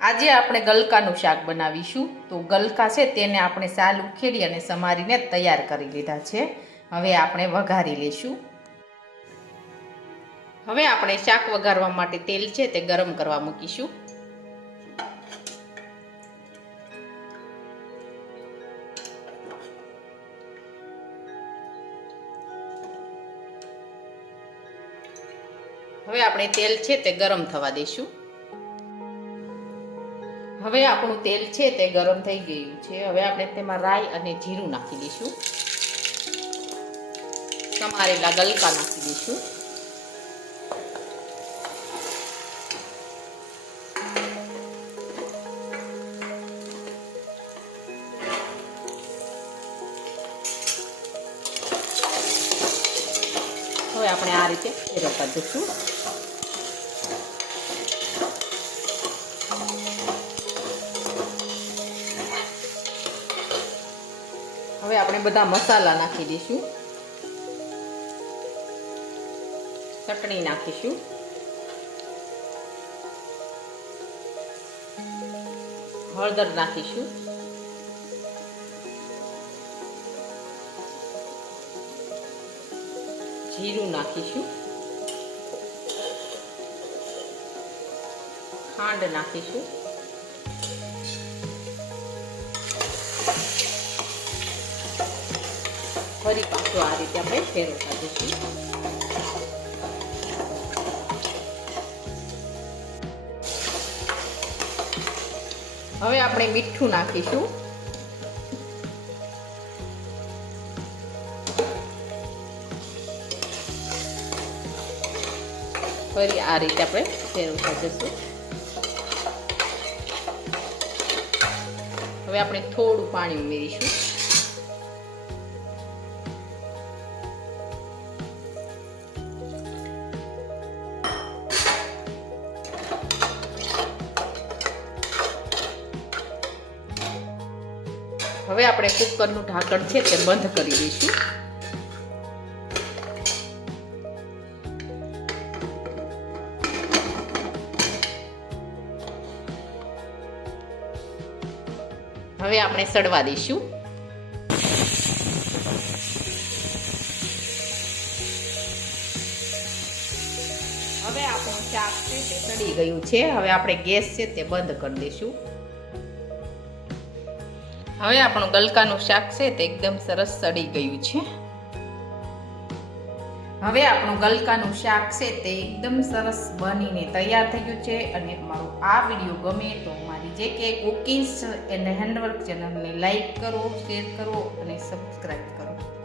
આજે આપણે ગલકાનું શાક બનાવીશું. તો ગલકા છે તેને આપણે સાલ ઉખેડી અને સમારીને તૈયાર કરી લીધા છે. હવે આપણે વઘારી લઈશું. હવે આપણે શાક વઘારવા માટે તેલ છે તે ગરમ કરવા મૂકીશું. હવે આપણે તેલ છે તે ગરમ થવા દઈશું. હવે આપણું તેલ છે તે ગરમ થઈ ગયું છે. હવે આપણે તેમાં રાઈ અને જીરું નાખી દઈશું. સમારેલા ગલકા નાખી દઈશું. હવે આપણે આ રીતે ફેરવતા જઈશું. હવે આપણે બધા મસાલા નાખી દઈશું. ચટણી નાખીશું. હળદર નાખીશું. જીરું નાખીશું. ખાંડ નાખીશું. ફરી પાછું આ રીતે આપણે ફેરવતા જઈશું. હવે આપણે મીઠું નાખીશું. ફરી આ રીતે આપણે ફેરવતા જઈશું. હવે આપણે થોડું પાણી ઉમેરીશું. હવે આપણે કુકરનું ઢાંકણ છે તે બંધ કરી દઈશું. હવે આપણે સડવા દઈશું. હવે આપણું શાક છે તે સડી ગયું છે. હવે આપણે ગેસ છે તે બંધ કરી દઈશું. હવે આપણું ગલકાનું શાક છે તે એકદમ સરસ સડી ગયું છે. હવે આપણું ગલકાનું શાક છે તે એકદમ સરસ બનીને તૈયાર થઈ ગયું છે. અને મારો આ વિડીયો ગમે તો મારી જે કે કુકિંગ્સ એન્ડ હેન્ડવર્ક ચેનલને લાઈક કરો, શેર કરો અને સબસ્ક્રાઈબ કરો.